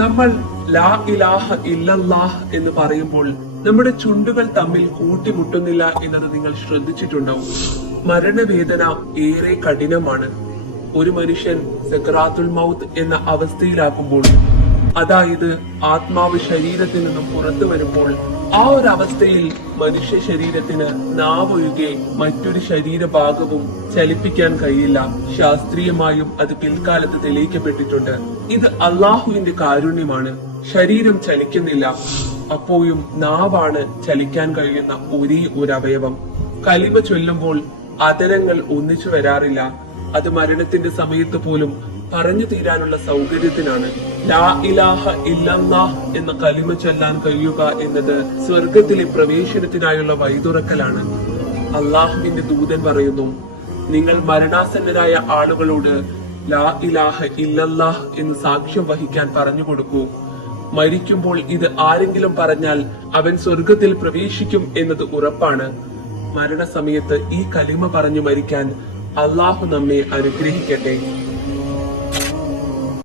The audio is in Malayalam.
നമ്മൾ ലാ ഇലാഹ ഇല്ലല്ലാഹ് എന്ന് പറയുമ്പോൾ നമ്മുടെ ചുണ്ടുകൾ തമ്മിൽ കൂട്ടിമുട്ടുന്നില്ല എന്നത് നിങ്ങൾ ശ്രദ്ധിച്ചിട്ടുണ്ടാവും. മരണവേദന ഏറെ കഠിനമാണ്. ഒരു മനുഷ്യൻ സക്രാത്തുൽ മൗത്ത് എന്ന അവസ്ഥയിലാക്കുമ്പോൾ, അതായത് ആത്മാവ് ശരീരത്തിൽ നിന്നും പുറത്തു വരുമ്പോൾ, ആ ഒരു അവസ്ഥയിൽ മനുഷ്യ ശരീരത്തിന് നാവൊഴികെ മറ്റൊരു ശരീരഭാഗവും ചലിപ്പിക്കാൻ കഴിയില്ല. ശാസ്ത്രീയമായും അത് പിൽക്കാലത്ത് തെളിയിക്കപ്പെട്ടിട്ടുണ്ട്. ഇത് അള്ളാഹുവിന്റെ കാരുണ്യമാണ്. ശരീരം ചലിക്കുന്നില്ല, അപ്പോഴും നാവാണ് ചലിക്കാൻ കഴിയുന്ന ഒരേ ഒരു അവയവം. കലിമ ചൊല്ലുമ്പോൾ അതരങ്ങൾ ഒന്നിച്ചു വരാറില്ല. അത് മരണത്തിന്റെ സമയത്ത് പോലും പറഞ്ഞു തീരാനുള്ള സൗകര്യത്തിനാണ്. ലാ ഇലാഹ ഇല്ലല്ലാഹ് എന്ന കലിമ ചൊല്ലാൻ കഴിയുക എന്നത് സ്വർഗത്തിലെ പ്രവേശനത്തിനായുള്ള വഴിതുറക്കലാണ്. അള്ളാഹുവിന്റെ ദൂതൻ പറയുന്നു, നിങ്ങൾ മരണാസന്നരായ ആളുകളോട് ലാ ഇലാഹ ഇല്ലല്ലാഹ് എന്ന് സാക്ഷ്യം വഹിക്കാൻ പറഞ്ഞു കൊടുക്കൂ. മരിക്കുമ്പോൾ ഇത് ആരെങ്കിലും പറഞ്ഞാൽ അവൻ സ്വർഗത്തിൽ പ്രവേശിക്കും എന്നത് ഉറപ്പാണ്. മരണസമയത്ത് ഈ കലിമ പറഞ്ഞു മരിക്കാൻ അള്ളാഹു നമ്മെ അനുഗ്രഹിക്കട്ടെ.